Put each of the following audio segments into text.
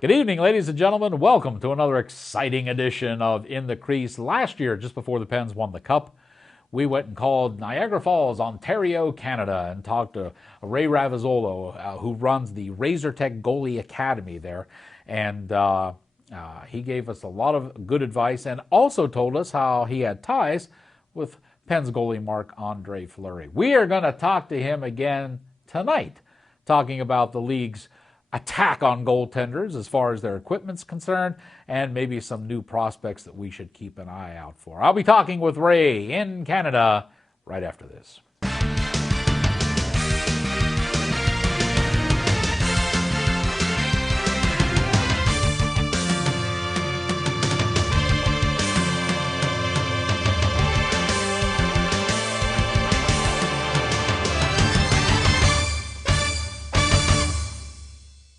Good evening, ladies and gentlemen. Welcome to another exciting edition of In the Crease. Last year, just before the Pens won the Cup, we went and called Niagara Falls, Ontario, Canada, and talked to Ray Ravizolo, who runs the Razor Tech Goalie Academy there. And he gave us a lot of good advice and also told us how he had ties with Pens goalie Marc-Andre Fleury. We are going to talk to him again tonight, talking about the league's attack on goaltenders as far as their equipment's concerned, and maybe some new prospects that we should keep an eye out for. I'll be talking with Ray in Canada right after this.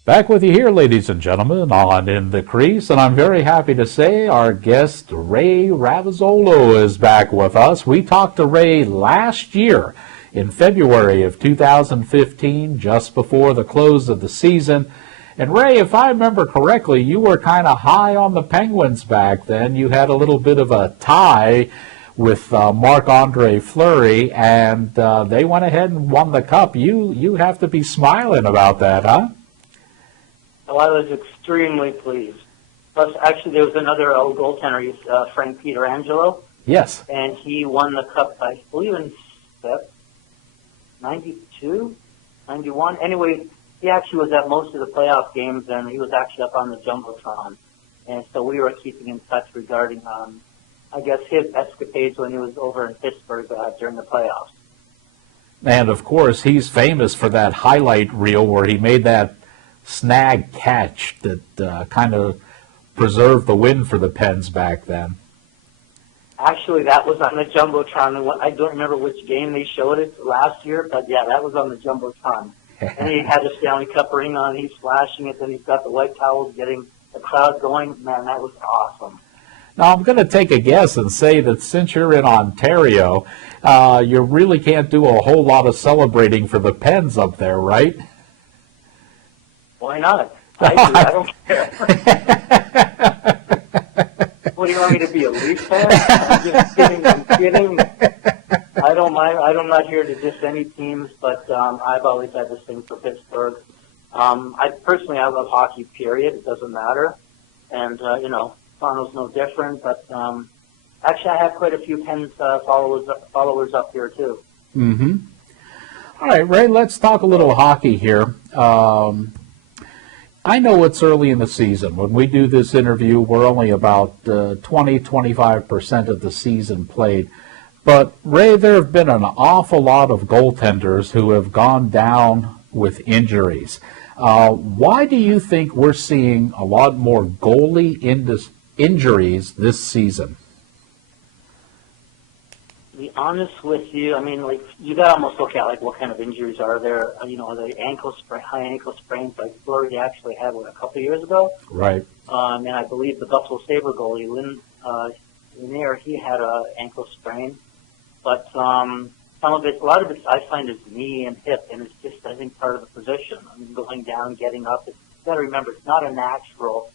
Back with you here, ladies and gentlemen, on In the Crease, and I'm very happy to say our guest, Ray Ravizolo, is back with us. We talked to Ray last year in February of 2015, just before the close of the season. And Ray, if I remember correctly, you were kind of high on the Penguins back then. You had a little bit of a tie with Marc-Andre Fleury, and they went ahead and won the Cup. You have to be smiling about that, huh? Oh, I was extremely pleased. Plus, actually, there was another old goaltender, Frank Pietrangelo. Yes. And he won the Cup, I believe, in 92, 91. Anyway, he actually was at most of the playoff games, and he was actually up on the Jumbotron. And so we were keeping in touch regarding, I guess, his escapades when he was over in Pittsburgh during the playoffs. And, of course, he's famous for that highlight reel where he made that snag catch that kind of preserved the win for the Pens back then. Actually, that was on the Jumbotron. I don't remember which game they showed it last year, but yeah, that was on the Jumbotron. And he had the Stanley Cup ring on, he's flashing it, then he's got the white towels getting the crowd going. Man, that was awesome. Now, I'm going to take a guess and say that since you're in Ontario, you really can't do a whole lot of celebrating for the Pens up there, right? Why not? I do. I don't care. What do you want me to be, a Leaf fan? I'm just kidding. I'm kidding. I don't mind. I'm not here to diss any teams, but I've always had this thing for Pittsburgh. I love hockey. Period. It doesn't matter. And Toronto's no different. But actually, I have quite a few Pens followers up here too. Mm-hmm. All right, Ray. Let's talk a little hockey here. I know it's early in the season. When we do this interview, we're only about 20-25% of the season played. But, Ray, there have been an awful lot of goaltenders who have gone down with injuries. Why do you think we're seeing a lot more goalie injuries this season? To be honest with you, I mean, you got to almost look at what kind of injuries are there. Are the high ankle sprains like Fleury actually had a couple of years ago. Right. And I believe the Buffalo Sabre goalie Linier, he had an ankle sprain. But a lot of it, I find is knee and hip, and it's just I think part of the position. I mean, going down, getting up. You got to remember, it's not a natural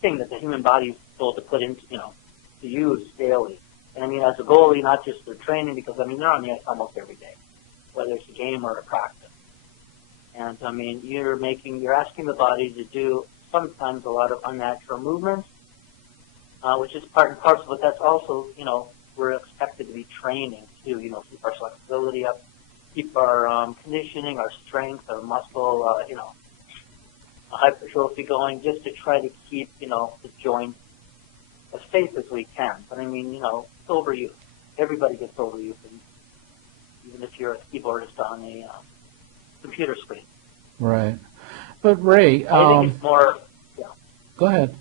thing that the human body is able to put into to use daily. And I mean, as a goalie, not just for training, because I mean, they're on the ice almost every day, whether it's a game or a practice. And I mean, you're asking the body to do sometimes a lot of unnatural movements, which is part and parcel, but that's also, we're expected to be training too, keep our flexibility up, keep our conditioning, our strength, our muscle, hypertrophy going, just to try to keep, the joints as safe as we can. But I mean, it's overuse. Everybody gets overused, even if you're a keyboardist on a computer screen. Right. But Ray, I think it's more. Yeah. Go ahead.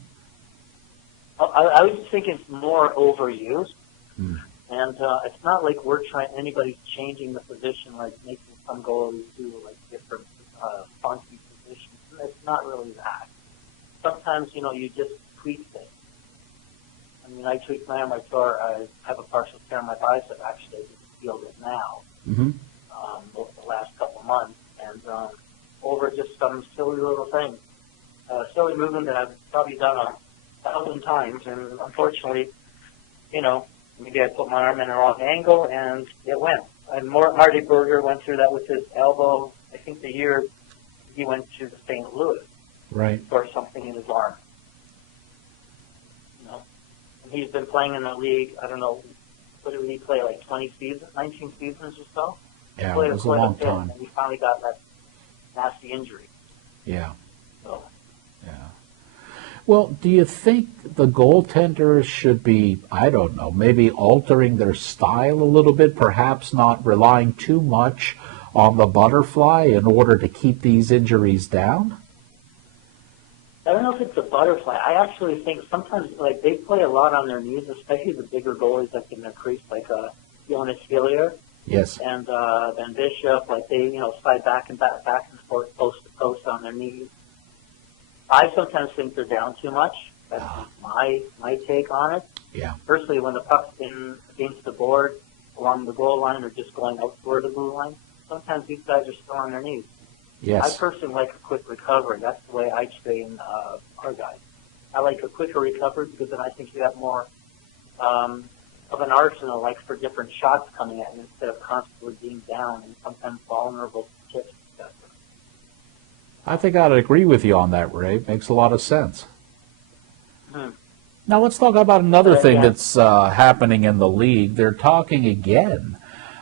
I was just thinking it's more overused, and it's not like anybody's changing the position, like making some goalies do different funky positions. It's not really that. Sometimes you just tweak things. I mean, I tweaked my arm. I have a partial tear in my bicep. Actually, I just healed it now over the last couple months, and over just some silly little thing, silly movement that I've probably done 1,000 times, and unfortunately, maybe I put my arm in the wrong angle and it went. And Marty Berger went through that with his elbow. I think the year he went to St. Louis, Right. for something in his arm. And he's been playing in the league. I don't know, what did he play? Like 20 seasons, 19 seasons or so. Yeah, it was a long time. And he finally got that nasty injury. Yeah. So. Yeah. Well, do you think the goaltenders should be, I don't know, maybe altering their style a little bit, perhaps not relying too much on the butterfly in order to keep these injuries down? I don't know if it's a butterfly. I actually think sometimes, like, they play a lot on their knees, especially the bigger goalies that can crease, like Jonas Hillier. Yes. And Van Bishop, like they, slide back and forth, post to post on their knees. I sometimes think they're down too much. That's my take on it. Yeah. Personally, when the puck's in against the board, along the goal line, or just going out toward the blue line, sometimes these guys are still on their knees. Yes. I personally like a quick recovery. That's the way I train our guys. I like a quicker recovery because then I think you have more of an arsenal, like for different shots coming at you instead of constantly being down and sometimes vulnerable to tips, etc. I think I'd agree with you on that, Ray. Makes a lot of sense. Now let's talk about another thing that's happening in the league. They're talking again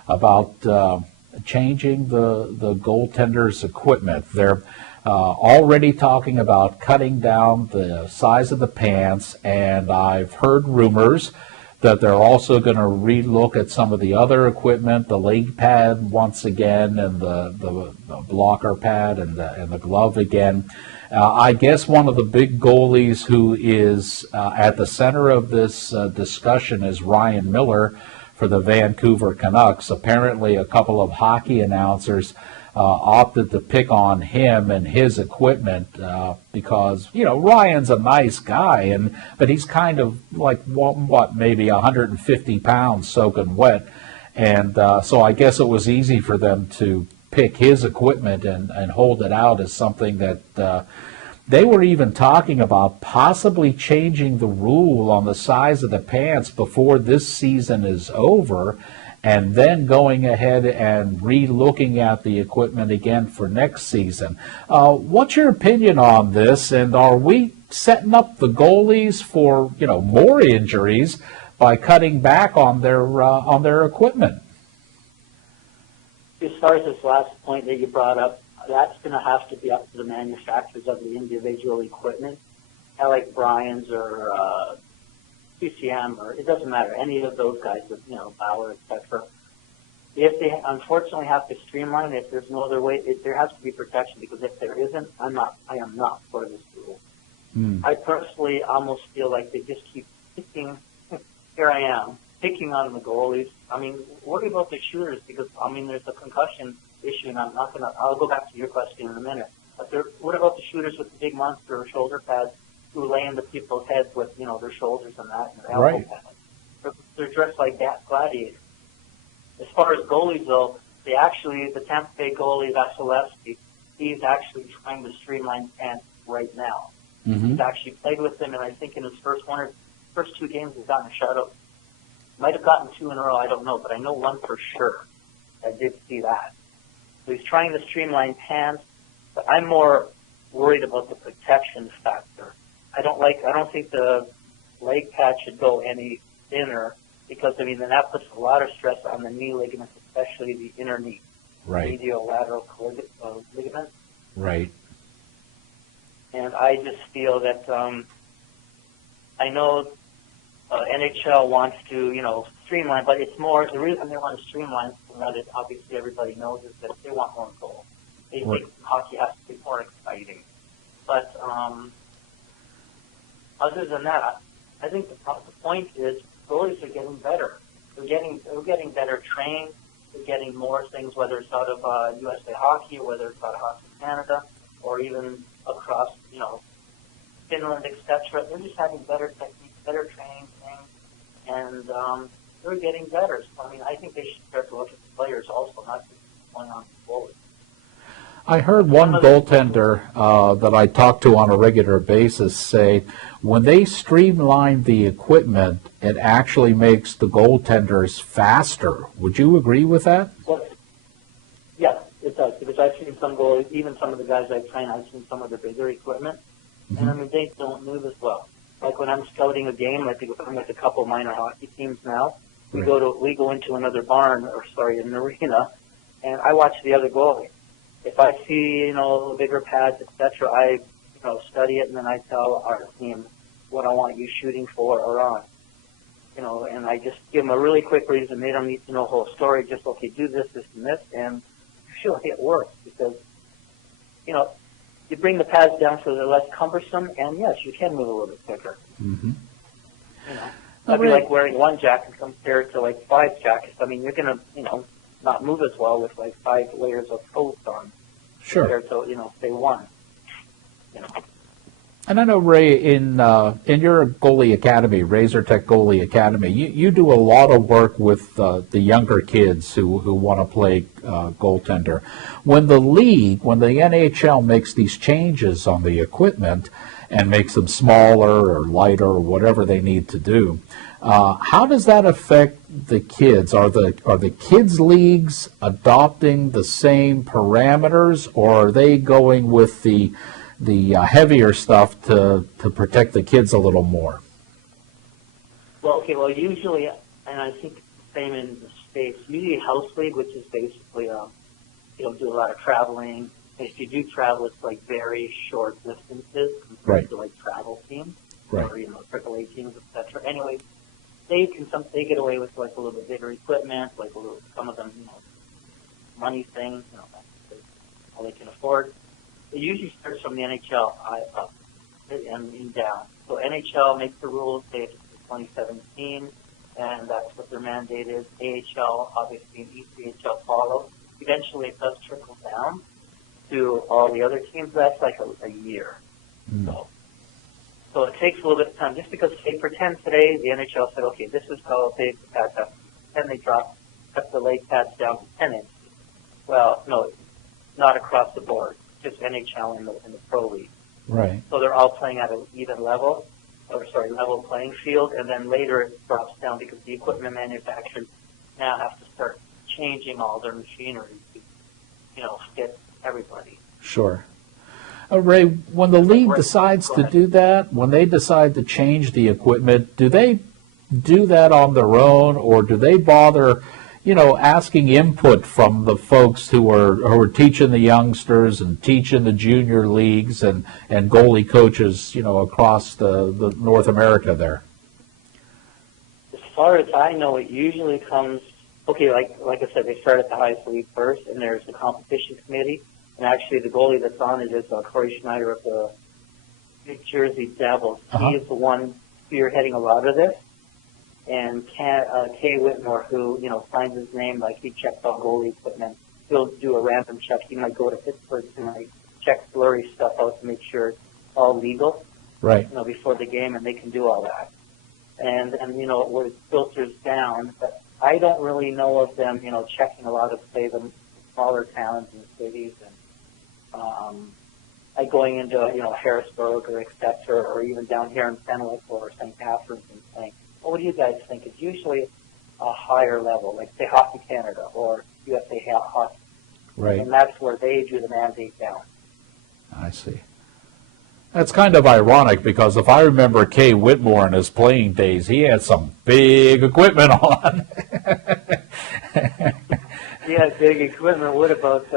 about changing the goaltenders' equipment. They're already talking about cutting down the size of the pants, and I've heard rumors that they're also going to relook at some of the other equipment, the leg pad once again, and the blocker pad and the glove again. I guess one of the big goalies who is at the center of this discussion is Ryan Miller for the Vancouver Canucks. Apparently, a couple of hockey announcers opted to pick on him and his equipment because, Ryan's a nice guy, but he's kind of like, maybe 150 pounds soaking wet. And so I guess it was easy for them to pick his equipment and hold it out as something that they were even talking about possibly changing the rule on the size of the pants before this season is over, and then going ahead and re-looking at the equipment again for next season. What's your opinion on this, and are we setting up the goalies for more injuries by cutting back on their equipment? As far as this last point that you brought up, that's going to have to be up to the manufacturers of the individual equipment. I like Brian's or CCM, or it doesn't matter, any of those guys, Bauer, etc. If they unfortunately have to streamline it, if there's no other way, there has to be protection, because if there isn't, I am not for this rule. I personally almost feel like they just keep picking, here I am, picking on the goalies. I mean, worry about the shooters, because, there's a concussion issue, and I'll go back to your question in a minute. But what about the shooters with the big monster shoulder pads who lay into people's heads with, their shoulders and that, and their elbow pads? They're dressed like gladiators. As far as goalies, though, the Tampa Bay goalie, Vasilevsky, he's actually trying to streamline pants right now. Mm-hmm. He's actually played with them, and I think in his first 2 games, he's gotten a shutout. Might have gotten 2 in a row, I don't know, but I know one for sure. I did see that. So he's trying to streamline pants, but I'm more worried about the protection factor. I don't think the leg pad should go any thinner, because then that puts a lot of stress on the knee ligaments, especially the inner knee, medial lateral ligament. Right. And I just feel that I know NHL wants to streamline, but it's more the reason they want to streamline, from that obviously everybody knows, is that they want more goals. They think hockey has to be more exciting. But other than that, I think the point is goalies are getting better. They're getting better trained. They're getting more things, whether it's out of USA Hockey, or whether it's out of Hockey Canada, or even across Finland, etc. They're just having better techniques, better training things, and they're getting better. So, I think they should start to look at the players also, not just going on the goalies. I heard one goaltender that I talk to on a regular basis say when they streamline the equipment, it actually makes the goaltenders faster. Would you agree with that? Well, yes, it does, because I've seen some goalies, even some of the guys I train, I've seen some of the bigger equipment, and I mean, they don't move as well. Like when I'm scouting a game, I think I'm with a couple minor hockey teams now, we go into another barn, or sorry, an arena, and I watch the other goalie. If I see, bigger pads, etc., I, study it, and then I tell our team what I want you shooting for or on. And I just give them a really quick reason. They don't need to know the whole story. Just, okay, do this, this, and this, and usually it works because, you bring the pads down so they're less cumbersome, and yes, you can move a little bit quicker. Mm-hmm. That'd be like wearing one jacket compared to like 5 jackets. I mean, you're gonna, not move as well with like 5 layers of coats on. Sure. Compared to, say one. And I know, Ray, in your goalie academy, Razor Tech Goalie Academy, you do a lot of work with the younger kids who want to play goaltender. When the NHL makes these changes on the equipment and makes them smaller or lighter or whatever they need to do, how does that affect the kids? Are the kids' leagues adopting the same parameters, or are they going with the heavier stuff to protect the kids a little more? Well, usually, and I think the same in the States, usually house league, which is basically, do a lot of traveling. If you do travel, it's like very short distances compared to like travel teams or, AAA teams, etc. Anyway, they get away with like a little bit bigger equipment, like some of them, money things, that's all they can afford. It usually starts from the NHL up and down. So NHL makes the rules, say it's 2017, and that's what their mandate is. AHL, obviously, and ECHL follow. Eventually, it does trickle down to all the other teams. That's like a year. So it takes a little bit of time. Just because, say, for 10 today, the NHL said, okay, this is how big the pads are. Then they cut the leg pads down to 10 inches. Well, no, not across the board. Just NHL in the pro league. Right. So they're all playing at an even level playing field, and then later it drops down because the equipment manufacturers now have to start changing all their machinery to, fit everybody. Sure. Ray, when the league decides to do that, when they decide to change the equipment, do they do that on their own, or do they bother, asking input from the folks who are teaching the youngsters and teaching the junior leagues and goalie coaches, across the North America there? As far as I know, it usually comes, like I said, they start at the highest league first, and there's the competition committee. And actually, the goalie that's on it is Corey Schneider of the New Jersey Devils. He is the one spearheading a lot of this. And Kay Whitmore, who, signs his name, like he checks all goalie equipment. He'll do a random check. He might go to Pittsburgh tonight, check blurry stuff out to make sure it's all legal. Right. Before the game, and they can do all that. And where it filters down, but I don't really know of them, checking a lot of, say, the smaller towns and cities, and like going into, Harrisburg or et cetera, or even down here in Fenwick or St. Catharines and saying, well, what do you guys think? It's usually a higher level, like, say, Hockey Canada or USA Hockey. Right. And that's where they do the mandate down. I see. That's kind of ironic because if I remember Kay Whitmore in his playing days, he had some big equipment on. He had big equipment. What about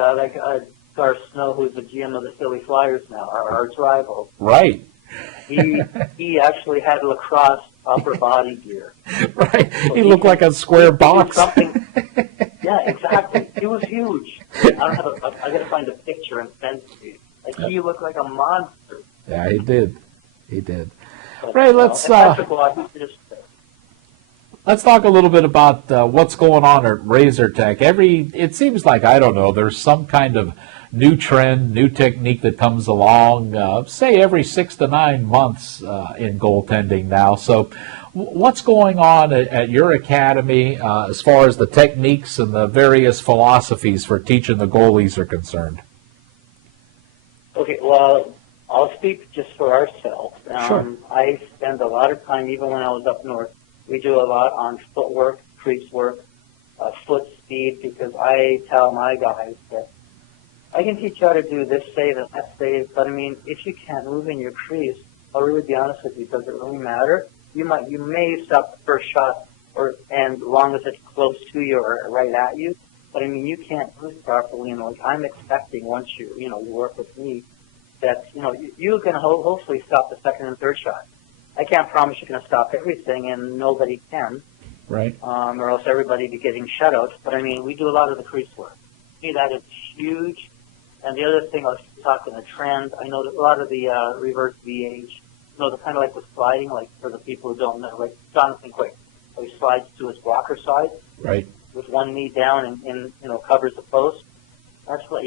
Gar Snow, who's the GM of the Philly Flyers now, our arch rival? Right. He actually had lacrosse upper body gear. Right. So he looked like a square box. Yeah, exactly. He was huge. I got to find a picture and send it to you. Like, he looked like a monster. Yeah, he did. He did. But, Ray, let's talk a little bit about what's going on at Razor Tech. It seems like, I don't know, there's some kind of new trend, new technique that comes along, say every 6 to 9 months in goaltending now. So what's going on at your academy as far as the techniques and the various philosophies for teaching the goalies are concerned? Okay, well, I'll speak just for ourselves. Sure. I spend a lot of time, even when I was up north, we do a lot on footwork, crease work, foot speed, because I tell my guys that I can teach you how to do this save and that save, but I mean, if you can't move in your crease, I'll really be honest with you, does it really matter? You may stop the first shot, and as long as it's close to you or right at you, but I mean, you can't move properly, and like I'm expecting once you work with me, that, you can hopefully stop the second and third shot. I can't promise you're going to stop everything, and nobody can, Right. or else everybody be getting shutouts. But I mean, we do a lot of the crease work. To me, that is huge. And the other thing, I was talking the trend. I know that a lot of the reverse VH, the kind of like with sliding, like for the people who don't know, like Jonathan Quick, he slides to his blocker side Right. with one knee down and covers the post. That's what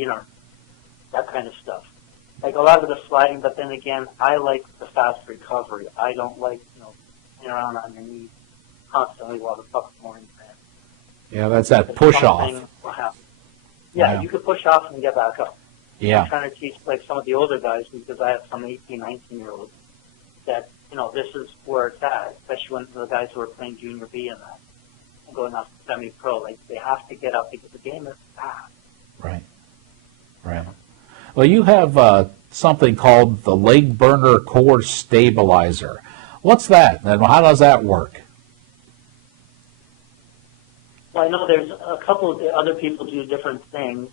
that kind of stuff. Like a lot of the sliding, but then again, I like the fast recovery. I don't like hanging around on your knees constantly while the puck's more in your hand. Yeah, that's that push off. Will happen. Yeah, you could push off and get back up. Yeah. I'm trying to teach like some of the older guys, because I have some 18, 19-year-olds, that this is where it's at, especially when the guys who are playing junior B and that, and going off to semi-pro. Like they have to get up because the game is fast. Right. Right. Well, you have something called the Leg Burner Core Stabilizer. What's that, and how does that work? Well, I know there's a couple of other people do different things.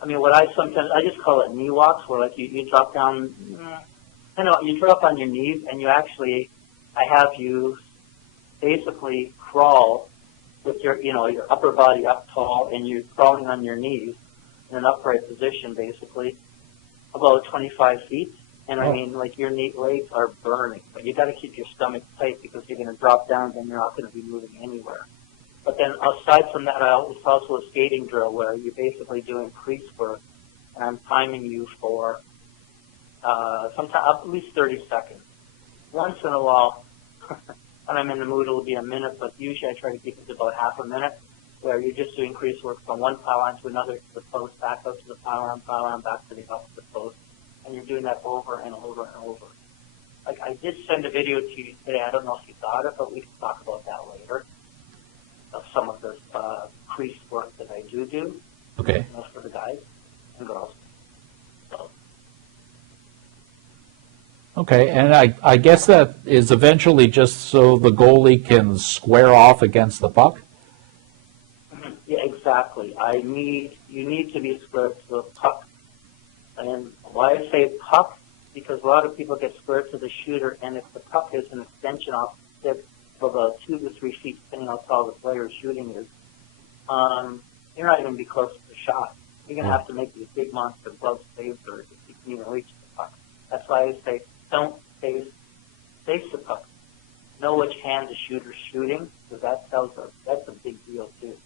I mean, what I just call it knee walks, where like you drop down, you drop on your knees, and I have you basically crawl with your upper body up tall, and you're crawling on your knees in an upright position, basically, about 25 feet. And I mean, like your legs are burning, but you got to keep your stomach tight because you're going to drop down and you're not going to be moving anywhere. But then aside from that, it's also a skating drill where you're basically doing crease work, and I'm timing you for sometimes at least 30 seconds. Once in a while, when I'm in the mood, it'll be a minute, but usually I try to keep it to about half a minute, where you're just doing crease work from one pile line to another, to the post, back up to the pile line, back to the opposite post, and you're doing that over and over and over. Like I did send a video to you today. I don't know if you got it, but we can talk about that later. Of some of the crease work that I do. Okay. For the guys and girls. So. Okay, and I guess that is eventually just so the goalie can square off against the puck? Yeah, exactly. You need to be square to the puck. And why I say puck, because a lot of people get square to the shooter, and if the puck is an extension off the stick, about 2 to 3 feet, depending on how tall the player shooting is, you're not going to be close to the shot. You're going to have to make these big monster glove saves, or if you can even reach the puck. That's why I say don't face the puck. Know which hand the shooter's shooting, because that's a big deal too.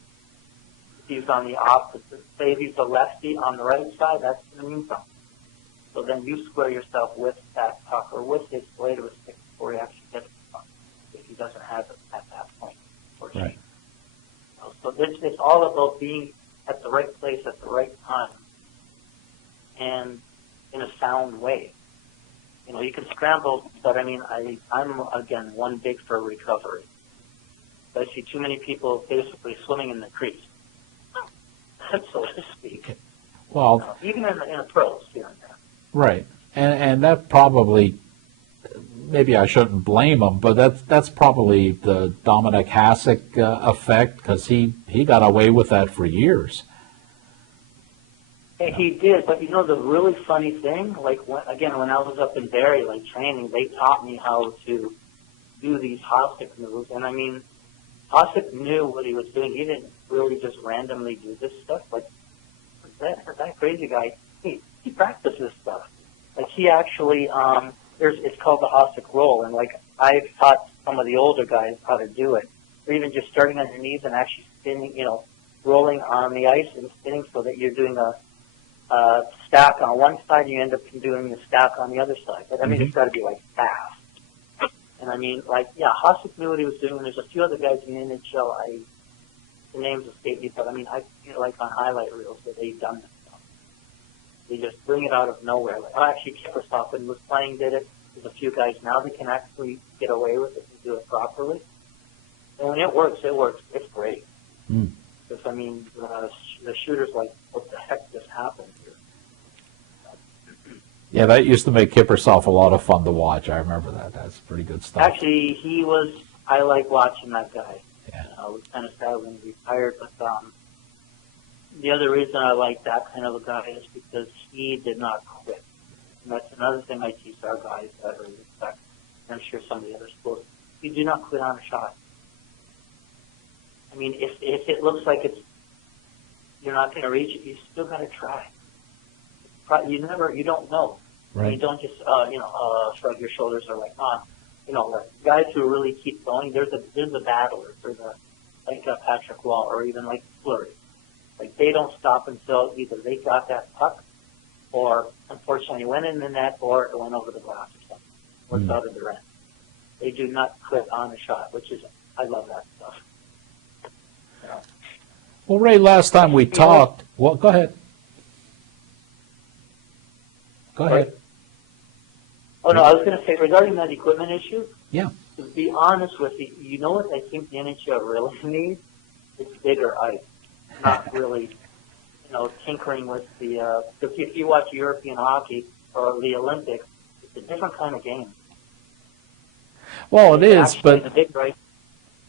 If he's on the opposite, say if he's a lefty on the right side, that's going to mean something. So then you square yourself with that puck or with his blade or stick before he actually gets the puck, if he doesn't have it at that point. Right. So it's all about being at the right place at the right time and in a sound way. You can scramble, but I mean, I'm, again, one big for recovery. But I see too many people basically swimming in the crease, so to speak. Well, even in the pros here and there. Right. And that probably, maybe I shouldn't blame him, but that's probably the Dominic Hasek effect, because he got away with that for years. He did, but the really funny thing, like when I was up in Barrie, like training, they taught me how to do these Hasek moves, and I mean, Hasek knew what he was doing. He didn't really just randomly do this stuff. Like that crazy guy, he practiced this stuff. Like he actually, it's called the Hasek roll, and like I've taught some of the older guys how to do it, or even just starting on your knees and actually spinning, rolling on the ice and spinning so that you're doing a stack on one side, and you end up doing a stack on the other side. But I mean, it's got to be like fast. And I mean, like, yeah, Hasek knew what he was doing. There's a few other guys in the NHL. The names escape me, but I mean, like on highlight reels that they've done this stuff. They just bring it out of nowhere. Like, actually, Kippersoff, when he was playing, did it. There's a few guys now that can actually get away with it and do it properly. And when it works, it works. It's great. Mm. Because, I mean, the shooter's like, what the heck just happened here? Yeah, that used to make Kippersoff a lot of fun to watch. I remember that. That's pretty good stuff. Actually, I like watching that guy. Yeah. It was kind of sad when he retired, but the other reason I like that kind of a guy is because he did not quit. And that's another thing I teach our guys that I really respect. And I'm sure some of the other schools. You do not quit on a shot. I mean, if it looks like you're not going to reach it, you still got to try. You don't know. Right. You don't just, shrug your shoulders or like, the guys who really keep going, there's a battler, like Patrick Wall or even like Fleury. Like, they don't stop until either they got that puck or, unfortunately, went in the net or it went over the glass or something. Or it's out of their end. They do not quit on a shot, I love that stuff. You know? Well, Ray, last time we talked, well, go ahead. Go ahead. Oh, no, I was going to say, regarding that equipment issue, Yeah. to be honest with you, you know what I think the NHL really needs? It's bigger ice. Not really, tinkering with the, because if you watch European hockey or the Olympics, it's a different kind of game. Well, it is, Actually, but the big ice,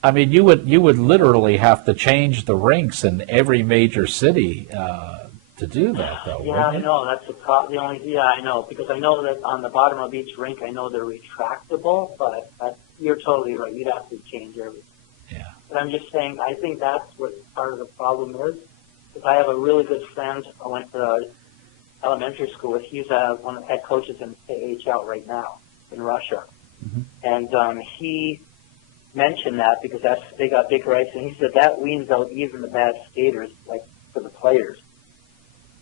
I mean, you would literally have to change the rinks in every major city to do that, though. yeah, wouldn't I you? know, that's I know, because I know that on the bottom of each rink, I know they're retractable, but you're totally right, you'd have to change everything. Yeah. But I'm just saying, I think that's what part of the problem is. Because I have a really good friend I went to elementary school with. He's one of the head coaches in AHL right now in Russia. Mm-hmm. And he mentioned that because they got big rights, and he said that weans out even the bad skaters, like for the players.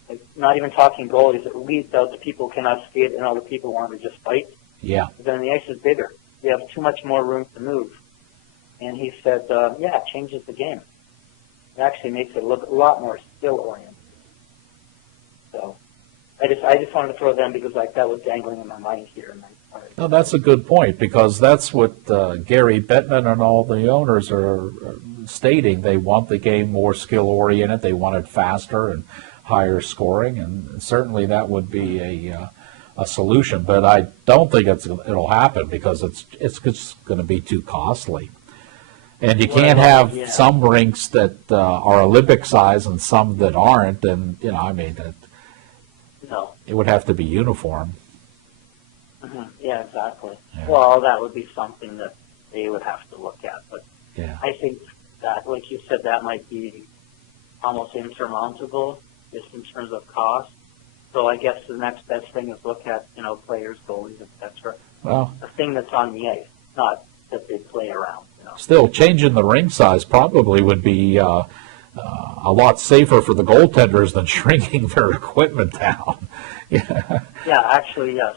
Like, not even talking goalies, it weeds out the people who cannot skate and all the people who want to just fight. Yeah. But then the ice is bigger. You have too much more room to move. And he said, it changes the game. It actually makes it look a lot more skill-oriented. So I just wanted to throw them because that was dangling in my mind here. No, that's a good point, because that's what Gary Bettman and all the owners are stating. They want the game more skill-oriented. They want it faster and higher scoring, and certainly that would be a solution. But I don't think it'll happen because it's just going to be too costly. And you can't have some rinks that are Olympic size and some that aren't, and No. it would have to be uniform. Mm-hmm. Yeah, exactly. Yeah. Well, that would be something that they would have to look at. But Yeah. I think that, like you said, that might be almost insurmountable just in terms of cost. So I guess the next best thing is look at, players, goalies, etc. Well, A thing that's on the ice, not that they play around. still, changing the ring size probably would be a lot safer for the goaltenders than shrinking their equipment down. Yeah. Yeah, actually, yes.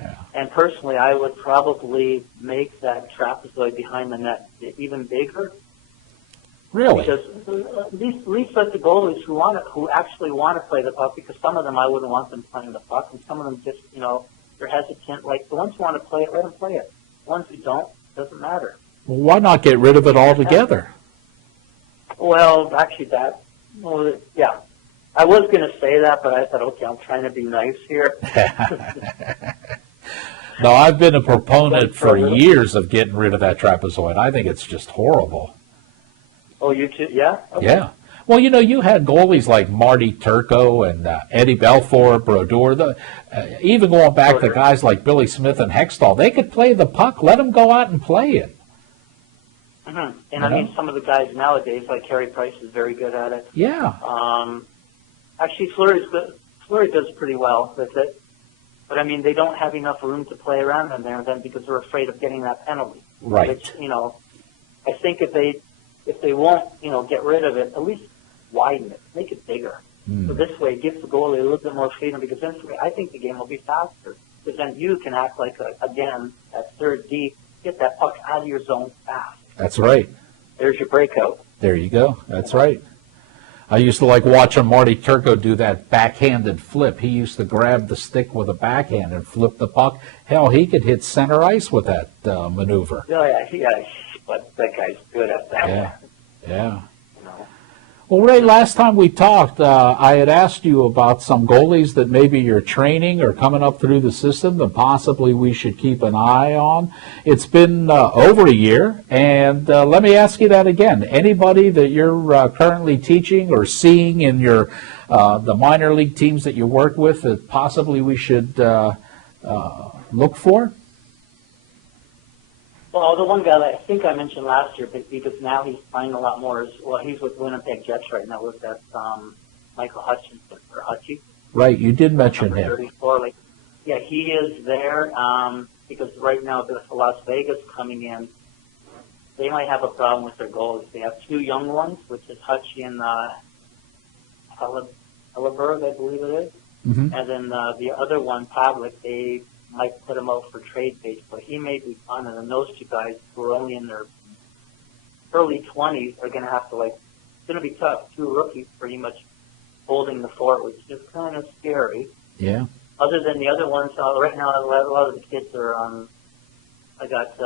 Yeah. And personally, I would probably make that trapezoid behind the net even bigger. Really? Because at least let the goalies who actually want to play the puck, because some of them I wouldn't want them playing the puck, and some of them just, they're hesitant. Like the ones who want to play it, let them play it. The ones who don't, doesn't matter. Well, why not get rid of it altogether? Well, actually, yeah. I was going to say that, but I thought, okay, I'm trying to be nice here. No, I've been a proponent for years of getting rid of that trapezoid. I think it's just horrible. Oh, you too? Yeah? Okay. Yeah. Well, you had goalies like Marty Turco and Eddie Belfour, Brodeur, even going back to guys like Billy Smith and Hextall. They could play the puck. Let them go out and play it. Mm-hmm. And I mean, some of the guys nowadays, like Carey Price, is very good at it. Yeah. Actually, Fleury does pretty well with it. But I mean, they don't have enough room to play around in there then because they're afraid of getting that penalty. Right. Which, I think if they won't, get rid of it, at least widen it, make it bigger. So this way it gives the goalie a little bit more freedom, because then I think the game will be faster. Because then you can act like, again, at third D, get that puck out of your zone fast. That's right. There's your breakout. There you go. That's right. I used to like watching Marty Turco do that backhanded flip. He used to grab the stick with a backhand and flip the puck. Hell, he could hit center ice with that maneuver. Oh, yeah, but that guy's good at that. Yeah. You know. Well, Ray, last time we talked, I had asked you about some goalies that maybe you're training or coming up through the system that possibly we should keep an eye on. It's been over a year, and let me ask you that again. Anybody that you're currently teaching or seeing in your the minor league teams that you work with that possibly we should look for? Well, the one guy that I think I mentioned last year, but because now he's playing a lot more, he's with Winnipeg Jets right now. That's Michael Hutchinson, or Hutchie. Right, you did mention him. 34. Yeah, he is there because right now with Las Vegas coming in, they might have a problem with their goalies. They have two young ones, which is Hutchie and Helleberg, I believe it is. Mm-hmm. And then the other one, Pavlik, they might put him out for trade base, but he may be fun. And then those two guys who are only in their early 20s are going to have to, it's going to be tough. Two rookies pretty much holding the fort, which is kind of scary. Yeah. Other than the other ones, right now a lot of the kids are I got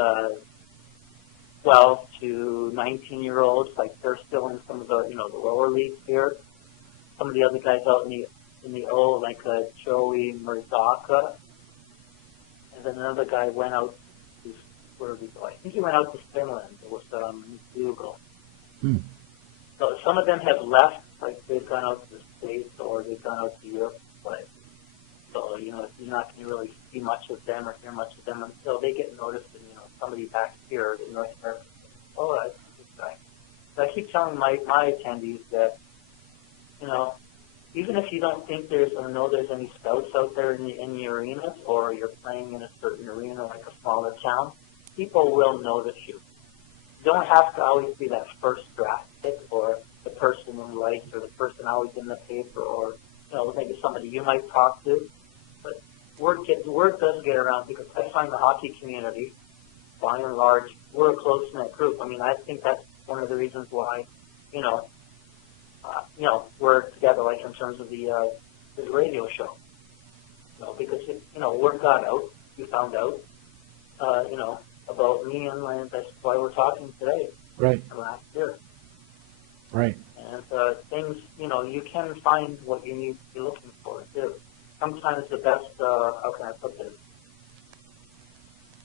12 to 19-year-olds, they're still in some of the, the lower leagues here. Some of the other guys out in the O, Joey Merzaka. And then another guy went out to, where did he go? I think he went out to Finland. It was Google. So some of them have left, they've gone out to the States or they've gone out to Europe. But so, you're not going to really see much of them or hear much of them until they get noticed and, somebody back here in North America, oh, that's this guy. So I keep telling my attendees that, even if you don't think there's any scouts out there in the arenas, or you're playing in a certain arena like a smaller town, people will notice you. You don't have to always be that first draft pick or the person who writes or the person always in the paper or, maybe somebody you might talk to. But word does get around because I find the hockey community, by and large, we're a close-knit group. I mean, I think that's one of the reasons why, we're together, in terms of the radio show. Because word got out, you found out, about me, and that's why we're talking today. Right. Last year. Right. And things, you can find what you need to be looking for too. Sometimes the best, how can I put this?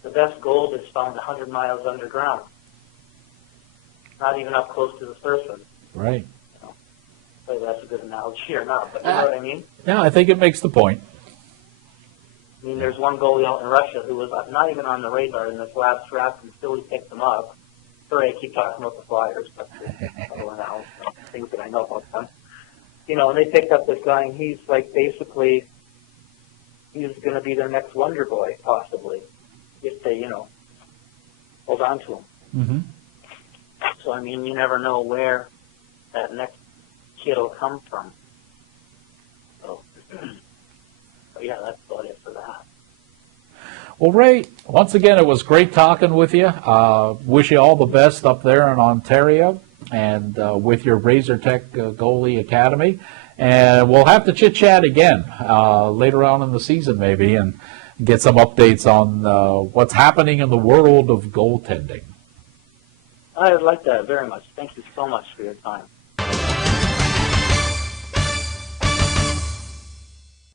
The best gold is found 100 miles underground, not even up close to the surface. Right. Whether that's a good analogy or not, but you know what I mean? Yeah, I think it makes the point. I mean, there's one goalie out in Russia who was not even on the radar in this last draft, and still he picked them up. Sorry, I keep talking about the Flyers, but things that I know about them. And they picked up this guy, and he's basically, he's going to be their next wonder boy, possibly, if they, hold on to him. Mm-hmm. So, I mean, you never know where that next kid will come from. So, yeah, that's about it for that. Well, Ray, once again, it was great talking with you. Wish you all the best up there in Ontario and with your Razor Tech Goalie Academy. And we'll have to chit-chat again later on in the season maybe and get some updates on what's happening in the world of goaltending. I'd like that very much. Thank you so much for your time.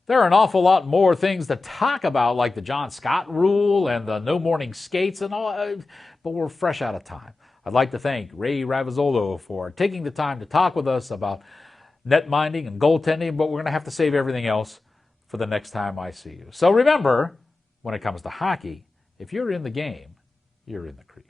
There are an awful lot more things to talk about, like the John Scott rule and the no morning skates and all, but we're fresh out of time. I'd like to thank Ray Ravizolo for taking the time to talk with us about netminding and goaltending, but we're going to have to save everything else for the next time I see you. So remember, when it comes to hockey, if you're in the game, you're in the crease.